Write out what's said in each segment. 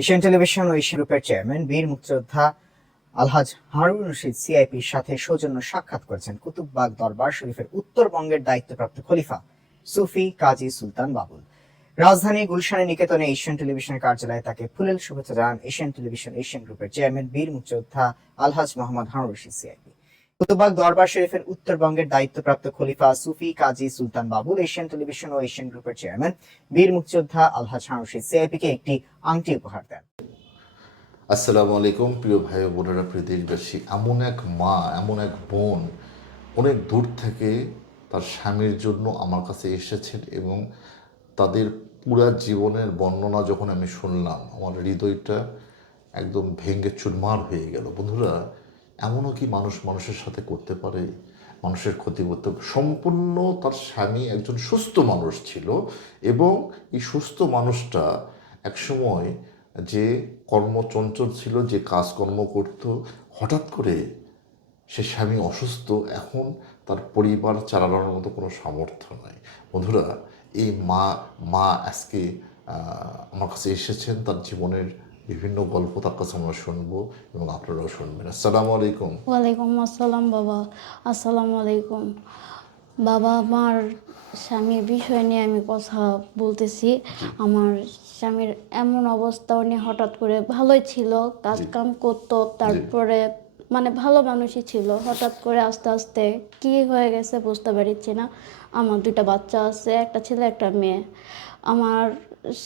Asian television ও Asian গ্রুপের chairman, বীর মুক্তিযোদ্ধা আলহাজ হারুন রশিদ সিআইপির সাথে সৌজন্য সাক্ষাৎ করেছেন কুতুববাগ দরবার শরীফের উত্তরবঙ্গের দায়িত্বপ্রাপ্ত খলিফা সুফি কাজী সুলতান বাবুল। রাজধানী গুলশানে নিকেতনে এশিয়ান টেলিভিশনের কার্যালয়ে তাকে ফুলেল শুভেচ্ছা জানান এশিয়ান টেলিভিশন এশিয়ান গ্রুপের চেয়ারম্যান, বীর মুক্তিযোদ্ধা আলহাজ মোহাম্মদ হারুন রশিদ সিআইপি। কুতুববাগ দরবার শরীফের উত্তরবঙ্গের দায়িত্বপ্রাপ্ত খলিফা সুফি কাজী সুলতান বাবুল, এশিয়ান টেলিভিশন ও এশিয়ান গ্রুপের চেয়ারম্যান বীর মুক্তিযোদ্ধা আলহাজ হারুন রশিদ সিআইপিকে একটি আংটি উপহার দেন। আসসালামু আলাইকুম, প্রিয় ভাই বোনেরা, প্রিয় দেশবাসী। এমন এক মা, এমন এক বোন অনেক দূর থেকে তার স্বামীর জন্য আমার কাছে এসেছেন এবং তাদের পুরা জীবনের বর্ণনা যখন আমি শুনলাম, আমার হৃদয়টা একদম ভেঙে চুরমার হয়ে গেল। বন্ধুরা এমনও কি মানুষ মানুষের সাথে করতে পারে? মানুষের ক্ষতি করতে সম্পূর্ণ তার স্বামী একজন সুস্থ মানুষ ছিল এবং এই সুস্থ মানুষটা একসময় যে কর্মচঞ্চল ছিল, যে কাজকর্ম করত, হঠাৎ করে সে স্বামী অসুস্থ। এখন তার পরিবার চালানোর মতো কোনো সামর্থ্য নাই। বন্ধুরা, এই মা মা আজকে আমার কাছে এসেছেন তার জীবনের বিভিন্ন গল্প তার কাছে আমরা শুনব এবং আপনারাও শুনবেন। আসসালামু আলাইকুম। ওয়ালাইকুম আসসালাম বাবা। আসসালামু আলাইকুম। বাবা আমার স্বামীর বিষয় নিয়ে আমি কথা বলতেছি। আমার স্বামীর এমন অবস্থা উনি হঠাৎ করে ভালোই ছিল কাজ কাম করতো তারপরে মানে ভালো মানুষই ছিল। হঠাৎ করে আস্তে আস্তে কি হয়ে গেছে বুঝতে পারছি না। আমার দুইটা বাচ্চা আছে একটা ছেলে একটা মেয়ে। আমার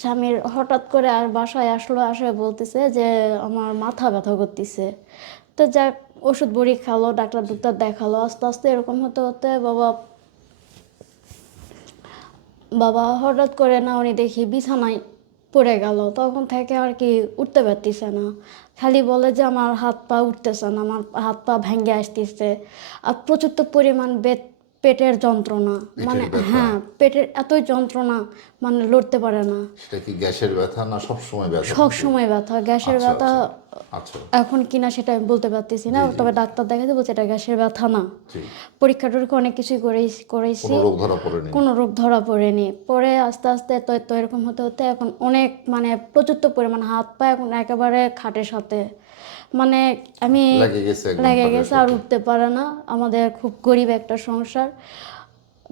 স্বামীর হঠাৎ করে আর বাসায় আসলো আসে বলতেছে যে আমার মাথা ব্যথা করতেছে। তো যাক ওষুধ বড়ি খালো, ডাক্তার ডাক্তার দেখাল, আস্তে আস্তে এরকম হতে হতে বাবা বাবা হঠাৎ করে না উনি দেখি বিছানায় পড়ে গেল। তখন থেকে আর কি উঠতে পারতেছে না। খালি বলে যে আমার হাত পা উঠতেছে না, আমার হাত পা ভেঙে আসতেছে। আর প্রচুর পরিমাণ বেত পেটের যন্ত্রণা মানে হ্যাঁ পেটের এতই যন্ত্রণা মানে লড়তে পারে না। সেটা কি গ্যাসের ব্যথা না সব সময় ব্যথা? সব সময় ব্যথা গ্যাসের আচ্ছা, ব্যথা আচ্ছা। এখন কিনা সেটা আমি বলতে পারতেছি না তবে ডাক্তার দেখাতে বলছে এটা গ্যাসের ব্যথা না। পরীক্ষা টরীক্ষা অনেক কিছুই করেছি কোনো রোগ ধরা পড়েনি? কোনো রোগ ধরা পড়েনি। পরে আস্তে আস্তে তো এরকম হতে হতে এখন অনেক মানে প্রচুর পরিমাণ হাত পা এখন একেবারে খাটের সাথে। মানে আমি লেগে গেছে আর উঠতে পারে না। আমাদের খুব গরিব একটা সংসার।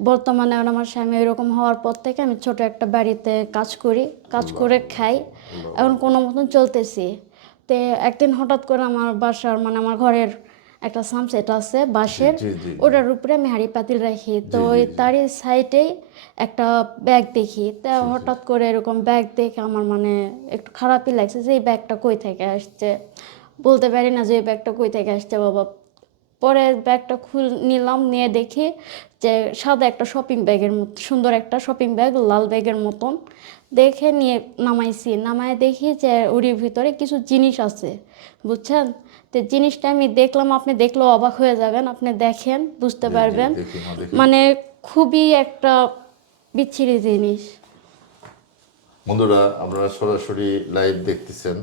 বর্তমানে আমার স্বামী এরকম হওয়ার পর থেকে আমি ছোট একটা বাড়িতে কাজ করি কাজ করে খাই। এখন কোনো মতন চলতেছি। তো একদিন হঠাৎ করে আমার বাসার মানে আমার ঘরের একটা সামসেট আছে বাঁশের। ওটার উপরে আমি হাঁড়ি পাতিল রাখি। তো ওই তারই সাইডেই একটা ব্যাগ দেখি। তা হঠাৎ করে এরকম ব্যাগ দেখে আমার মানে একটু খারাপই লাগছে যে এই ব্যাগটা কই থেকে আসছে? বলতে পারি না যে ব্যাগটা কই থেকে আসছে বাবা। পরে ব্যাগটা খুল নিলাম নিয়ে দেখি যে সাদা একটা শপিং ব্যাগের মতো সুন্দর একটা শপিং ব্যাগ লাল ব্যাগের মতন। দেখে নিয়ে নামাইছি। নামায় দেখি যে ওরির ভিতরে কিছু জিনিস আছে। বুঝছেন? তো জিনিসটা আমি দেখলাম আপনি দেখলেও অবাক হয়ে যাবেন। আপনি দেখেন বুঝতে পারবেন। মানে খুবই একটা বিচ্ছিরি জিনিস। বন্ধুরা আপনারা সরাসরি লাইভ দেখতেছেন।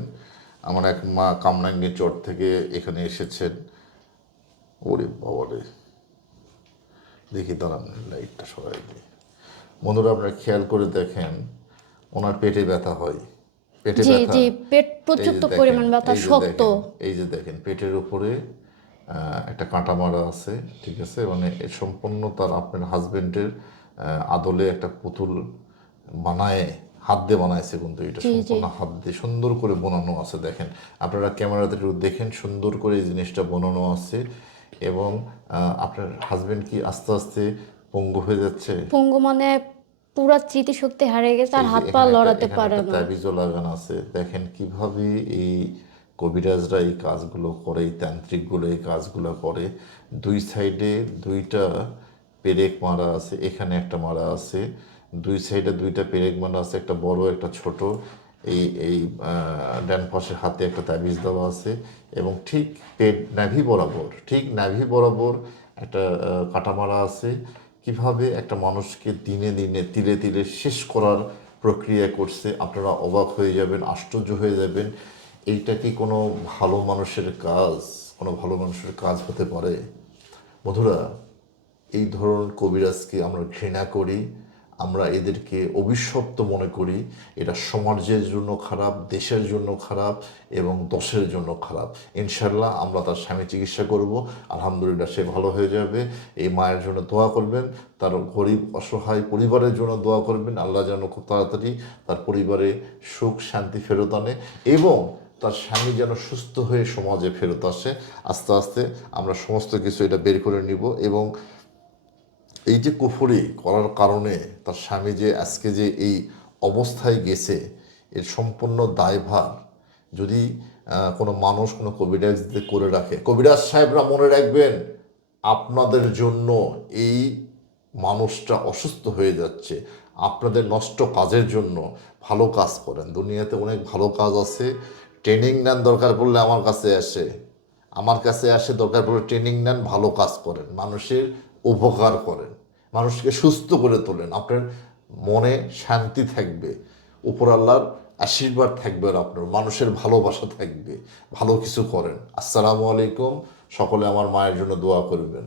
আমার এক মা কামরাঙ্গি চর থেকে এখানে এসেছেন। ওরে বাবারে। দেখি দাঁড়ান লাইটটা সরাই দিই। বন্ধুরা আপনারা খেয়াল করে দেখেন ওনার পেটে ব্যথা হয়। পেটে ব্যথা। জি পেট এই প্রচুর যে তো দেখেন, পরিমাণ ব্যথা শক্ত। এই যে দেখেন পেটের উপরে একটা কাঁটা মারা আছে ঠিক আছে? মানে সম্পূর্ণ তার আপনার হাজবেন্ডের আদলে একটা পুতুল বানায় হাত দিয়ে বানাইছে কিন্তু এটা। সম্পূর্ণ হাত দিয়ে সুন্দর করে বানানো আছে দেখেন। আপনারা ক্যামেরাতে একটু দেখেন সুন্দর করে এই জিনিসটা বানানো আছে এবং আপনার হাজবেন্ড কি আস্তে আস্তে পঙ্গু হয়ে যাচ্ছে? পঙ্গু মানে পুরা স্মৃতিশক্তি হারিয়ে গেছে আর হাত পা লড়াতে পারে না। তাবিজও লাগানো আছে। দেখেন কীভাবে এই কবিরাজরা এই কাজগুলো করে এই তান্ত্রিকগুলো এই কাজগুলো করে। দুই সাইডে দুইটা পেরেক মারা আছে এখানে একটা মারা আছে। দুই সাইডে দুইটা পেরেক মারা আছে একটা বড় একটা ছোট। এই এই ডান পাশে হাতে একটা তাবিজ দেওয়া আছে এবং ঠিক পেট নাভি বরাবর ঠিক নাভি বরাবর একটা আহ, কাটা মারা আছে। কীভাবে একটা মানুষকে দিনে দিনে তিলে তিলে শেষ করার প্রক্রিয়া করছে আপনারা অবাক হয়ে যাবেন আশ্চর্য হয়ে যাবেন। এইটা কি কোনো ভালো মানুষের কাজ কোনো ভালো মানুষের কাজ হতে পারে? বন্ধুরা এই ধরনের কবিরাজকে আমরা ঘৃণা করি আমরা এদেরকে অভিশপ্ত মনে করি। এটা সমাজের জন্য খারাপ, দেশের জন্য খারাপ এবং দশের জন্য খারাপ। ইনশাল্লাহ আমরা তার স্বামী চিকিৎসা করব। আলহামদুলিল্লাহ সে ভালো হয়ে যাবে। এই মায়ের জন্য দোয়া করবেন। তার গরিব, অসহায় পরিবারের জন্য দোয়া করবেন। আল্লাহ যেন খুব তাড়াতাড়ি তার পরিবারে সুখ, শান্তি ফেরত আনে এবং তার স্বামী যেন সুস্থ হয়ে সমাজে ফেরত আসে। আস্তে আস্তে আমরা সমস্ত কিছু এটা বের করে নিব এবং এই যে কুফরি করার কারণে তার স্বামী যে আজকে যে এই অবস্থায় গেছে, এর সম্পূর্ণ দায়ভার যদি কোনো মানুষ কোনো কবিরাজ করে রাখে, কবিরাজ সাহেবরা মনে রাখবেন আপনাদের জন্য এই মানুষটা অসুস্থ হয়ে যাচ্ছে, আপনাদের নষ্ট কাজের জন্য ভালো কাজ করেন। দুনিয়াতে অনেক ভালো কাজ আছে, ট্রেনিং নেন দরকার পড়লে আমার কাছে আসে, আমার কাছে আসে দরকার পড়লে ট্রেনিং নেন, ভালো কাজ করেন, মানুষের উপকার করেন। মানুষকে সুস্থ করে তোলেন। আপনার মনে শান্তি থাকবে, উপর আল্লাহর আশীর্বাদ থাকবে আপনার মানুষের ভালোবাসা থাকবে। ভালো কিছু করেন। আসসালামু আলাইকুম। সকলে আমার মায়ের জন্য দোয়া করবেন।